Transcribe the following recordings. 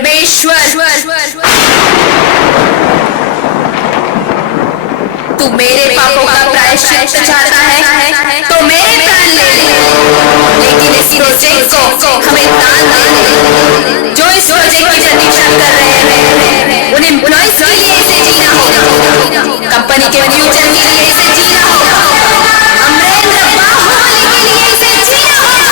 परमेश्वर, तू मेरे पापों का प्रायश्चित चाहता है तो मेरे प्राण ले ले, लेकिन इस प्रोजेक्ट को हमें दान दे दे। जो इस प्रोजेक्ट की प्रतीक्षा कर रहे हैं उन्हें एम्प्लॉइज के लिए इसे जीना होगा, कंपनी के फ्यूचर के लिए इसे जीना होगा, अमरेंद्र बाहुबली के लिए इसे जीना होगा।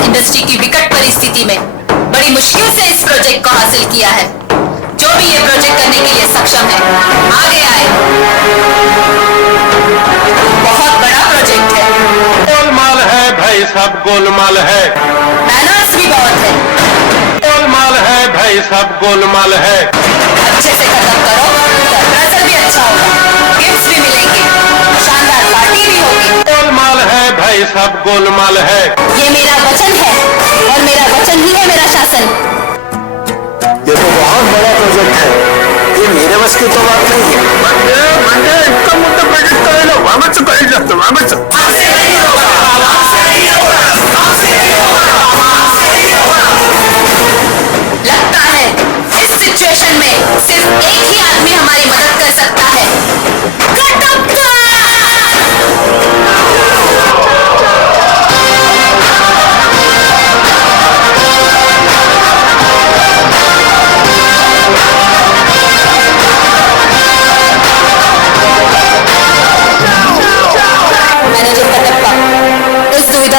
इंडस्ट्री की विकट परिस्थिति में बड़ी मुश्किल से इस प्रोजेक्ट को हासिल किया है। जो भी ये प्रोजेक्ट करने के लिए सक्षम है आगे आए। बहुत बड़ा प्रोजेक्ट है। गोलमाल है भाई, सब गोलमाल है। बैनर्स भी बहुत है। गोलमाल है भाई, सब गोलमाल है। अच्छे से खत्म करो, रिहर्सल भी अच्छा होगा, गिफ्ट्स भी मिलेंगे, शानदार पार्टी भी होगी। गोलमाल है भाई, सब गोलमाल है। ये मेरा वचन है और मेरा वचन ही है मेरा शासन। ये तो बहुत बड़ा प्रोजेक्ट है, ये मेरे बस की तो बात नहीं है। इसका मुद्दा प्रोजेक्ट कर लो, वापस कर जाते वापस। लगता है इस सिचुएशन में सिर्फ एक ही आदमी हमारी मदद कर सकता है, कटप्पा।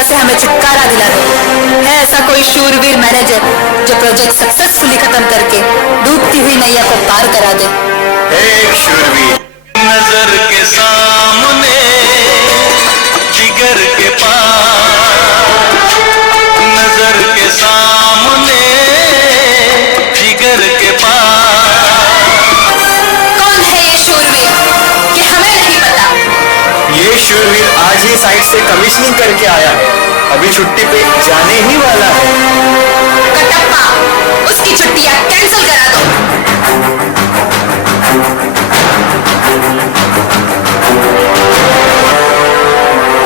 से हमें छुटकारा दिला दो। है ऐसा कोई शूरवीर मैनेजर जो प्रोजेक्ट सक्सेसफुली खत्म करके डूबती हुई नैया को पार करा दे? एक शूरवीर नजर के सामने, जिगर के पास, नजर के सामने, जिगर के पास। कौन है ये शूरवीर कि हमें नहीं पता? ये शूरवीर आज ही साइट से कमिश्निंग करके आया है, अभी छुट्टी पे जाने ही वाला है। कटप्पा, उसकी छुट्टियां कैंसिल करा दो।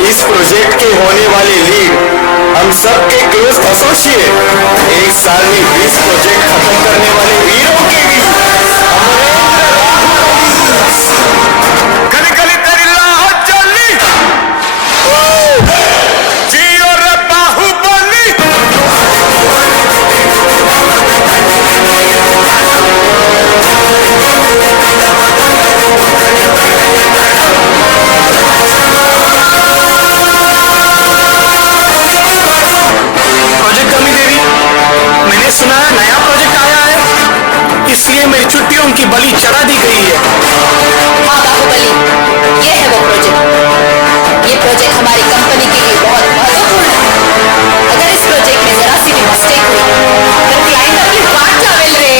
इस प्रोजेक्ट के होने वाले लीड हम सब के क्लोज एसोसिएट, एक साल में 20 प्रोजेक्ट खत्म करने वाले वीरों के भी सुना है नया प्रोजेक्ट आया है। इसलिए मेरी छुट्टियों की बलि चढ़ा दी गई है। हाँ बाहुबली, ये है वो प्रोजेक्ट। ये प्रोजेक्ट हमारी कंपनी के लिए बहुत महत्वपूर्ण है। अगर इस प्रोजेक्ट में जरा सी भी मिस्टेक हुई तो क्लाइंट अपनी बात लावेल रे।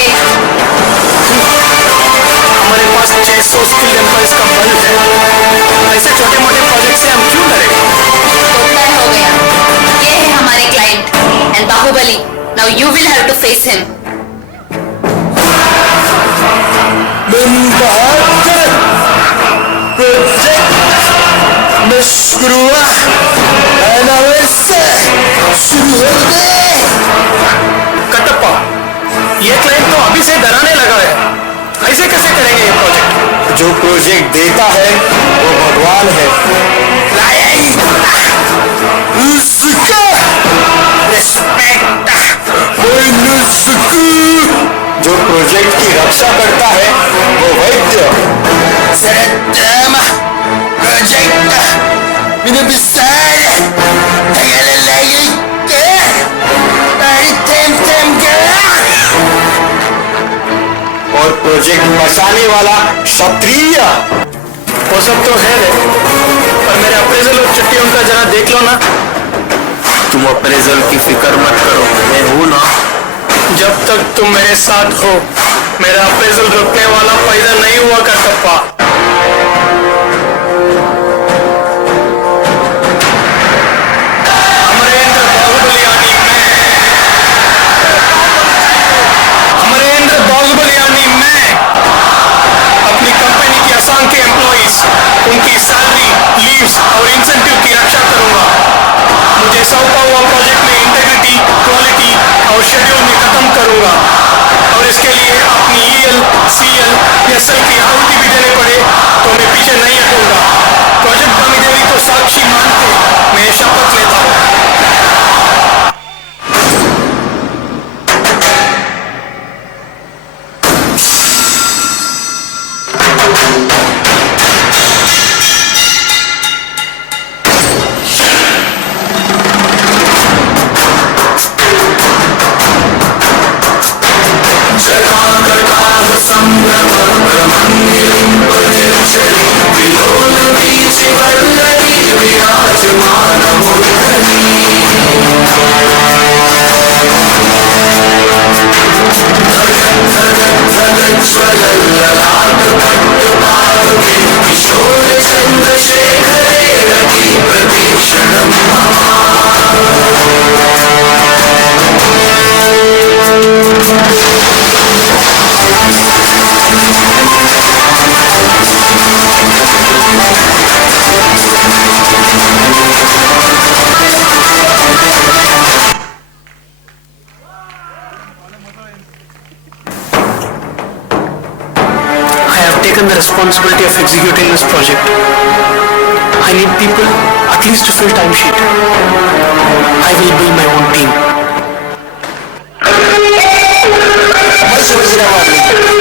हमारे पास 600 स्किल्ड एम्प्लॉइज का बल है, ऐसे छोटे मोटे प्रोजेक्ट से हम क्यों डरे? तो तय हो गया, ये है हमारे client and Baahubali, now you will have to face him. Kattappa, ये क्लाइंट तो अभी से डराने लगा है। ऐसे कैसे करेंगे ये प्रोजेक्ट? जो प्रोजेक्ट देता है वो भगवान है। जो प्रोजेक्ट की रक्षा करता है वो वैद्य। और प्रोजेक्ट बचाने वाला क्षत्रिय। वो सब तो है, पर मेरे अप्रेजल और छुट्टियों का जरा देख लो ना। तुम अप्रेजल की फिक्र मत करो, मैं हूं ना। जब तक तुम मेरे साथ हो मेरा अप्रेजल रुकने वाला पैदा नहीं हुआ कटप्पा। अमरेंद्र बाहुबलियानी मैं अपनी कंपनी की असंख्य एम्प्लॉइज, उनकी सैलरी, लीव्स और इंसेंटिव की रक्षा करूंगा। मुझे सौंपा हुआ प्रोजेक्ट में इंटेग्रिटी, क्वालिटी और शेड्यूल में खत्म करूंगा, और इसके लिए अपनी EL, CL या सेल की आहुति भी देने पड़े तो मैं पीछे नहीं हटूंगा। प्रोजेक्ट कमी देवी को साक्षी मान के मैं शपथ लेता हूं। Taken the responsibility of executing this project. I need people at least to fill timesheet. I will build my own team.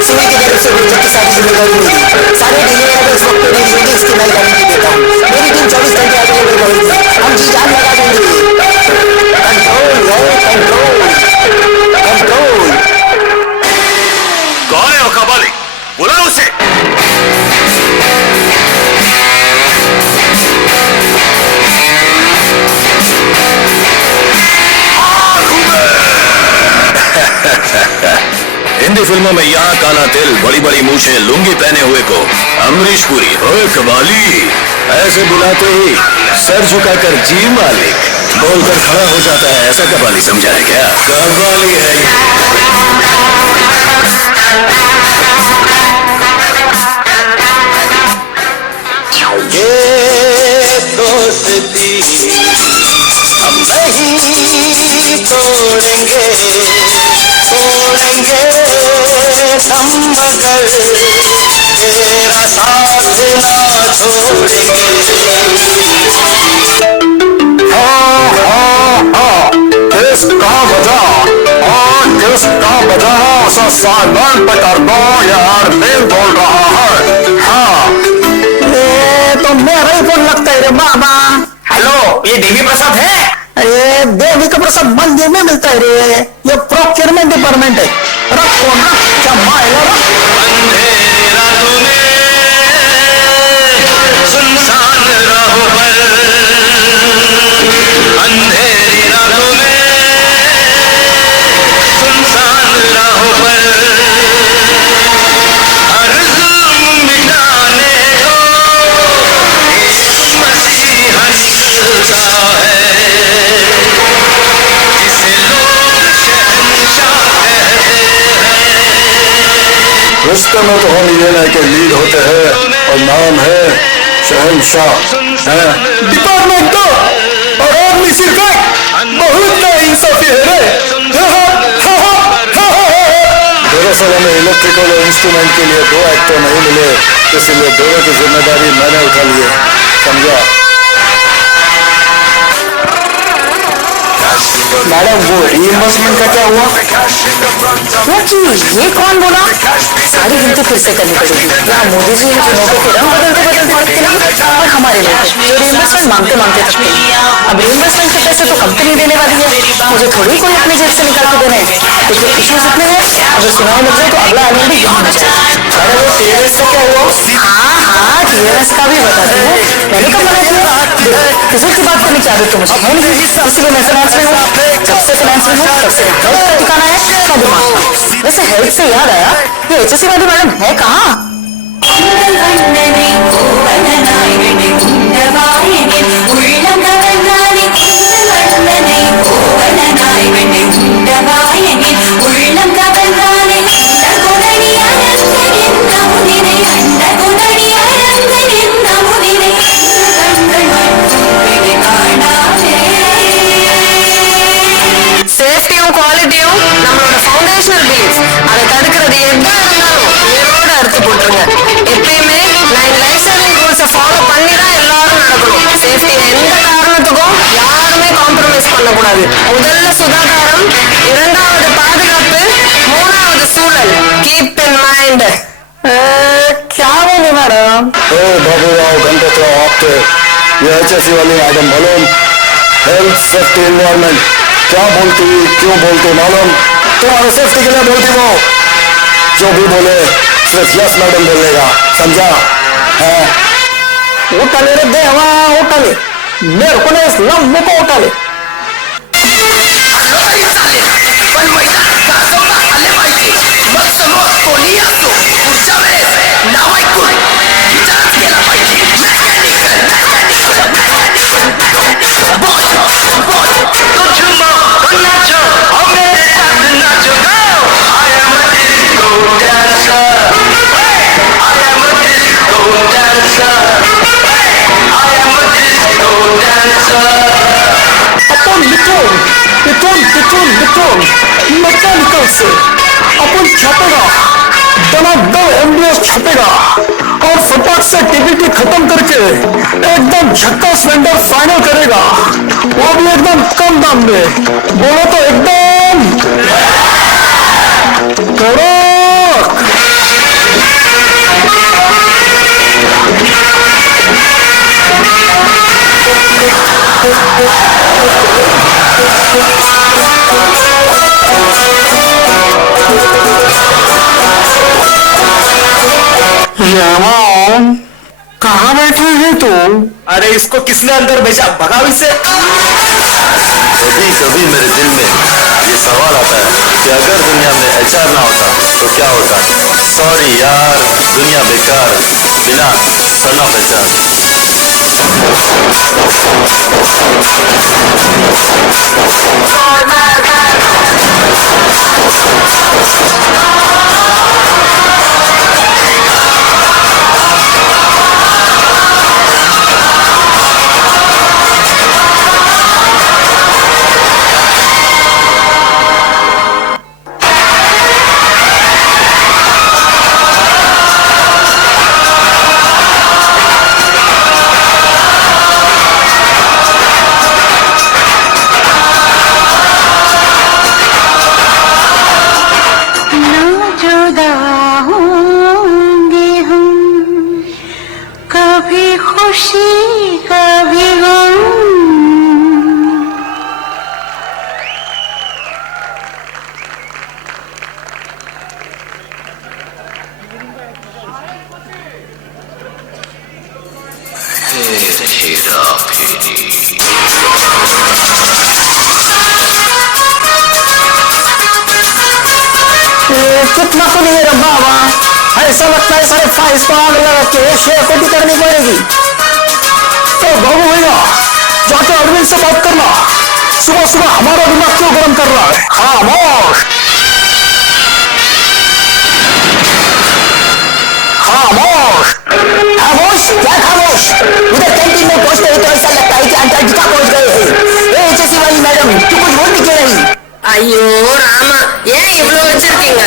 Civil की तरफ से प्रोजेक्ट की सारी जिम्मेदारी मिली। सारे डिलीवरी और एक्सपेक्टेड मीटिंग्स की मैं गारंटी देता हूँ। मेरी टीम 24 घंटे अवेलेबल रहेगी। हम जी जान लगा देंगे। Control control. कौन है ओकाबाली? बुलाओ उसे। हिंदी फिल्मों में यहाँ काला तिल, बड़ी बड़ी मूछें, लुंगी पहने हुए को अमरीश पुरी, ओए कबाली ऐसे बुलाते ही सर झुकाकर जी मालिक बोलकर खड़ा हो जाता है। ऐसा कबाली समझा है क्या? कबाली है ये दोस्ती हम नहीं तोड़ेंगे, तोड़ेंगे हम मगर तेरा साथ ना छोड़ेंगे। किसका बजा और किसका बजा सा साइमन पीटरबर्ग यार दिल बोल रहा है। हाँ तो मेरा ही फोन लगता है रे बाबा। हेलो, ये देवी प्रसाद है? अरे देवी का प्रसाद मंदिर में मिलता है रे। ये प्रोक्योरमेंट डिपार्टमेंट है। रखो ना क्या मायला रिश्ते में तो हम ये नहीं के लीड होते हैं और नाम है शहंशाह है। डिपार्टमेंट और आदमी सिर्फ बहुत ना इंसाफी है रे। दरअसल हमें इलेक्ट्रिकल और इंस्ट्रूमेंट के लिए 2 एक्टर नहीं मिले, इसलिए दोनों की जिम्मेदारी मैंने उठा ली है, समझा? मैडम वो रीइंबर्समेंट का क्या हुआ? क्या चीज? ये कौन बोला? सारी गिनती फिर से करनी पड़ेगी। यहाँ मोदी जी नोटों के रंग बदलते बदलते रखते हैं और हमारे लोग जो रीइंबर्समेंट मांगते मांगते थकते हैं। अब रीइंबर्समेंट के पैसे तो कंपनी देने वाली है, मुझे थोड़ी कोई अपनी जेब से निकाल के देने हैं। देखिए इश्यूज इतने हैं, अगर सुनाई लग जाए तो अगला आदमी भी यहाँ हो जाए। अरे वो टीआरएस का क्या हुआ? हाँ टीआरएस का भी बताती हूँ। मैंने कब मना किया? किसी की बात करने की आदत तो मुझे है नहीं, इसलिए मैं फाइनेंस में हूँ। जब से फाइनेंस में हूँ तब से हेल्थ का ठिकाना है ना दिमाग का। वैसे हेल्थ से याद आया, ये एचएससी वाली मैडम है कहाँ? சேஃப்டியும் குவாலிட்டியும் நம்மளோட ஃபவுண்டேஷனல் பீல்ஸ். அதை தடுக்கிறது எதா இருந்தாலும் வேரோட அறுத்து போட்டுருங்க. எப்பயுமே 9 லைஃப் சேவிங் ரூல்ஸை ஃபாலோ பண்ணி தான் எல்லாரும் நடக்கணும். சேஃப்டியை எந்த காரணத்துக்கும் யாருமே காம்ப்ரமைஸ் பண்ணக்கூடாது. முதல்ல சுகாதாரம், இரண்டாவது பாதுகாப்பு, மூணாவது சூழல். Keep in mind. क्या बोली मैडम? ओ बाबूराव गणपतराव आपके ये एचएससी वाली मैडम मालूम? हेल्थ सेफ्टी एनवायरमेंट क्या बोलती, क्यों बोलती मालूम? तुम्हारे सेफ्टी के लिए बोलती वो। जो भी बोले सिर्फ यस मैडम बोलेगा, समझा? है उठा ले रे देवा, उठा ले, मेरे को नहीं इस्लाम मुझको उठा ले। मैकेनिकल से अपन छापेगा, दनादन एमडीएस छापेगा और फटाक से टीबीटी खत्म करके एकदम झक्कास वेंडर फाइनल करेगा, वो भी एकदम कम दाम में। बोलो तो एकदम कड़क। कहाँ बैठे हैं तुम? अरे इसको किसने अंदर भेजा? भगाओ इसे। कभी कभी मेरे दिल में ये सवाल आता है कि अगर दुनिया में एचआर ना होता तो क्या होता? सॉरी यार, दुनिया बेकार बिना सना पहचान। कितना तो नहीं है रब्बा बाबा, ऐसा लगता है सारे फाइज को आग लगा के शेयर कोटी करनी पड़ेगी। तो बाबू भैया जाके अरविंद से बात करना, सुबह सुबह हमारा दिमाग क्यों गर्म कर रहा है? हाँ ஐயோ ராமா, ஏன் இவ்வளவு வச்சிருக்கீங்க?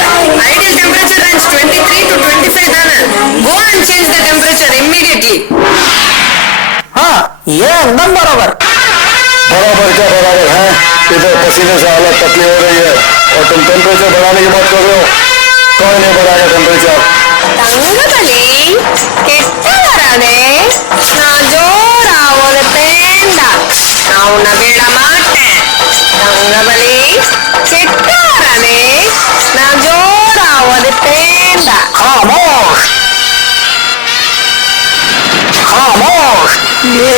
ஐடியல் டெம்பரேச்சர் ரேஞ்ச் 23 to 25 தானே. Go and change the temperature immediately. हाँ, ये एकदम बराबर। बराबर क्या बराबर है? इधर पसीने से हालत पतली हो रही है और तुम टेम्परेचर बढ़ाने की बात कर रहे हो। कौन नहीं बढ़ाएगा टेम्परेचर? தங்கபலி கிட்ட வராதே, நான் ஜோரா ஒரு பேண்டா, நான் உன்னை விட மாட்டேன். தங்கபலி கிட்ட வராதே, நான் ஜோரா ஒரு பேண்டா. खामोश, खामोश, ये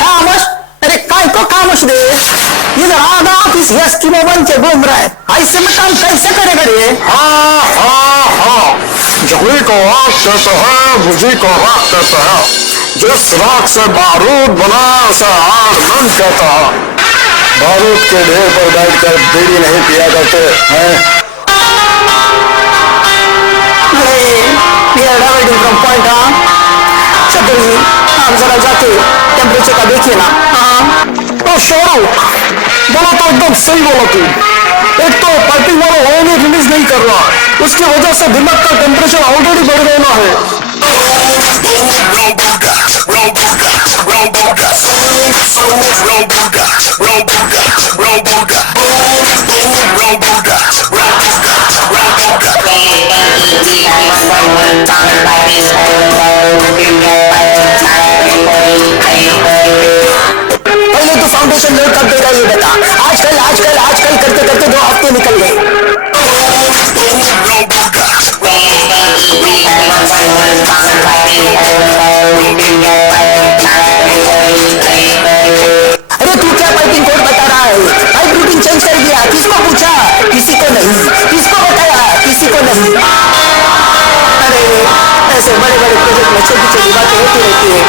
खामोश। अरे काय को खामोश दे, इधर आधा ऑफिस यस की बन के घूम रहा है, ऐसे में काम कैसे करेगा ये? हाँ हाँ हाँ, जमी को आग कहते हैं, बुझी को राख कहते हैं, जिस राख से बारूद बना उसे आग मन कहता है। बारूद के ढेर पर बैठकर बीड़ी नहीं पिया करते हैं। From point. हाँ चतुर जी, आप जरा जाके टेम्परेचर का देखिए ना। हाँ तो शाहरुख बोलो तो एकदम सही बोलो तू। एक तो पार्टी वाला ओनली रिलीज नहीं कर रहा, उसकी वजह से दिमाग का टेम्परेचर ऑलरेडी बढ़ गया है। पहले तो फाउंडेशन लोड कब देगा ये बता। आजकल आजकल आजकल करते करते 2 हफ्ते निकल गए। अरे तू क्या पाइपिंग कोड बता रहा है? पाइप रूटीन चेंज कर दिया, किसको पूछा? किसी को नहीं। किसको बताया? किसी को नहीं। अरे ऐसे बड़े बड़े प्रोजेक्ट में छोटी छोटी बातें होती रहती है।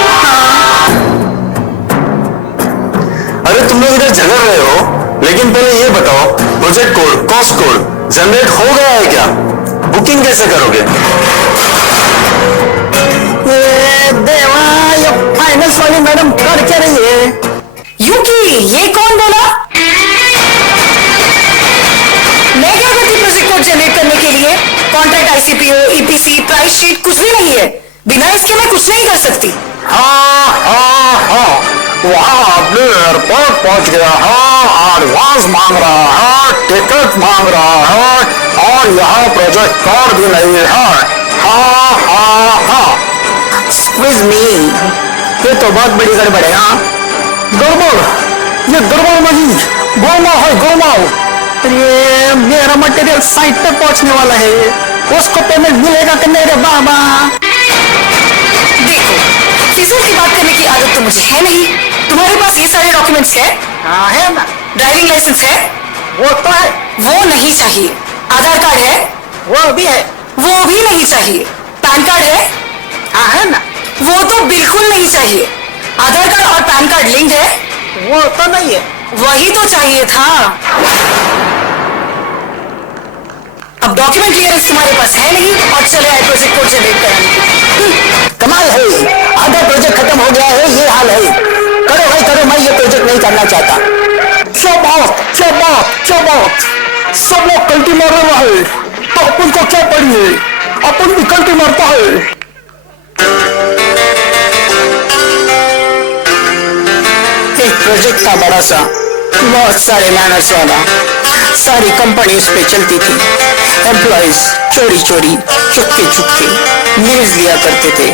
अरे तुम लोग इधर झगड़ रहे हो, लेकिन पहले ये बताओ project code, cost code generate हो गया है क्या? बुकिंग कैसे करोगे? देवा, ये फाइनेंस वाली मैडम कर क्या रही है? यूकी, ये कौन बोला? मैं क्या करती प्रोजेक्ट कोड जनरेट करने के लिए? कॉन्ट्रैक्ट, आईसीपीओ, ईपीसी, प्राइस शीट कुछ भी नहीं है। बिना इसके मैं कुछ नहीं कर सकती। हाँ हाँ हाँ, वहाँ आपने एयरपोर्ट पहुंच गया है, एडवांस मांग रहा है, टिकट मांग रहा है और यहाँ प्रोजेक्ट कोड भी नहीं है। हाँ हाँ हाँ, एक्सक्यूज मी, ये तो बहुत बड़ी गड़बड़ है। हाँ गड़बड़? ये गड़बड़ नहीं, गोलमाल है गोलमाल। ये मेरा मटेरियल साइट पे पहुंचने वाला है, उसको पेमेंट मिलेगा कि नहीं रे बाबा? देखो, फीसों की बात करने की आदत तो मुझे है नहीं। तुम्हारे पास ये सारे डॉक्यूमेंट्स है? हाँ है ना। ड्राइविंग लाइसेंस है? वो तो है। वो नहीं चाहिए। आधार कार्ड है? वो भी है। वो भी नहीं चाहिए। पैन कार्ड है? हाँ है ना। वो तो बिल्कुल नहीं चाहिए। आधार कार्ड और पैन कार्ड लिंक है? वो तो नहीं है। वही तो चाहिए था। अब डॉक्यूमेंट क्लियरेंस तुम्हारे पास है नहीं और चले आए प्रोजेक्ट कोड जनरेट कराने। कमाल है, आधा प्रोजेक्ट खत्म हो गया है, ये हाल है। करो भाई करो, मैं ये प्रोजेक्ट नहीं करना चाहता। क्या बात क्या बात क्या बात, सब लोग कल्टी मार रहा है तो अपन को क्या पड़ी है? अपन भी कल्टी मारता है। एक प्रोजेक्ट था बड़ा सा, बहुत सारे मैनर्स वाला, सारी कंपनी उस पे चलती थी। एम्प्लॉइज चोरी चोरी चुपके चुपके न्यूज लिया करते थे।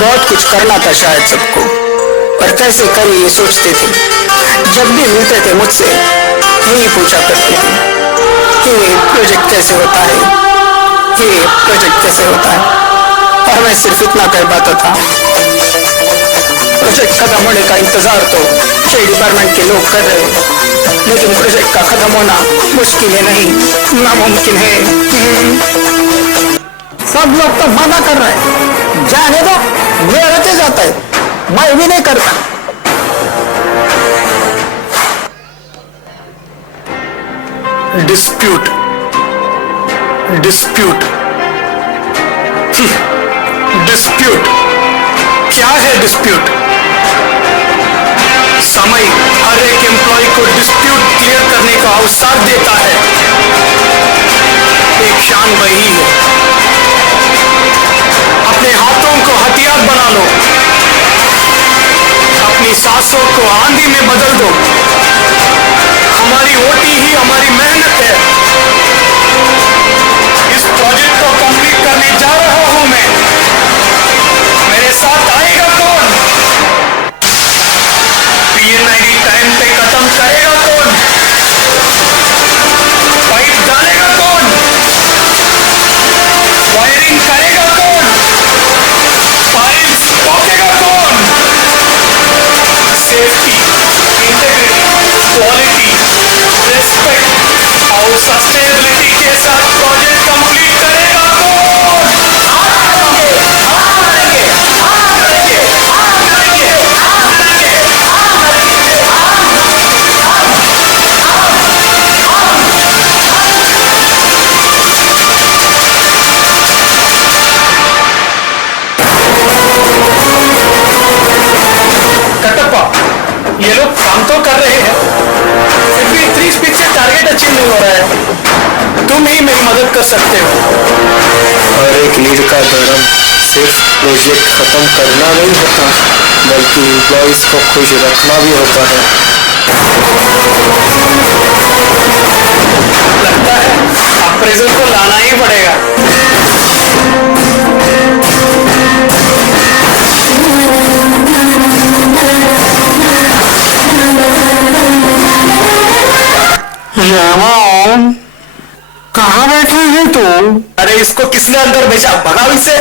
बहुत कुछ करना था शायद सबको, पर कैसे करे ये सोचते थे। जब भी मिलते थे मुझसे यही पूछा करते थे, ये प्रोजेक्ट कैसे होता है, ये प्रोजेक्ट कैसे होता है। और मैं सिर्फ इतना कह पाता था, प्रोजेक्ट खत्म होने का इंतजार तो छह डिपार्टमेंट के लोग कर रहे हैं, लेकिन प्रोजेक्ट का खत्म होना मुश्किल है नहीं, नामुमकिन है। सब लोग तो मना कर रहे हैं, जाने दो, ये रहते जाता है, मैं भी नहीं करता। डिस्प्यूट डिस्प्यूट डिस्प्यूट, क्या है डिस्प्यूट? सामयिक हर एक एम्प्लॉय को डिस्प्यूट क्लियर करने का अवसर देता है। एक शान वही है। अपने हाथों को हथियार बना लो, अपनी सांसों को आंधी में बदल दो। हमारी ओटी ही हमारी मेहनत है। इस प्रोजेक्ट को कंप्लीट करने जा रहा हूं मैं। मेरे साथ आएगा कौन? पीएनआईडी टाइम पे खत्म करेगा कौन? पाइप डालेगा कौन? वायरिंग करेगा कौन? पाइप ठोकेगा कौन? सेफ्टी, इंटीग्रिटी, क्वालिटी, रिस्पेक्ट और सस्टेनेबिलिटी के साथ प्रोजेक्ट कंप्लीट करेगा कौन? कटप्पा, ये लोग काम तो कर रहे हैं, फिर भी इतनी स्पीड से टारगेट अचीव नहीं हो रहा है। तुम ही मेरी मदद कर सकते हो। हर एक लीड का धर्म सिर्फ प्रोजेक्ट खत्म करना नहीं होता, बल्कि एम्प्लॉइज को खुश रखना भी होता है। लगता है अप्रेजल को लाना ही पड़ेगा। कहाँ बैठे हैं तुम? अरे इसको किसने अंदर भेजा? भगाओ इसे।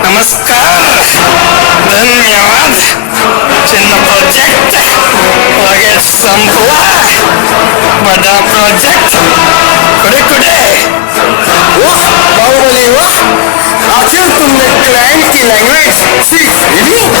नमस्कार, धन्यवाद। चिन्ह प्रोजेक्ट लगेच संपला। बड़ा प्रोजेक्ट कुड़े वाह बाहुबली वाह! आखिर तुमने क्लाइंट की लैंग्वेज सीख ली।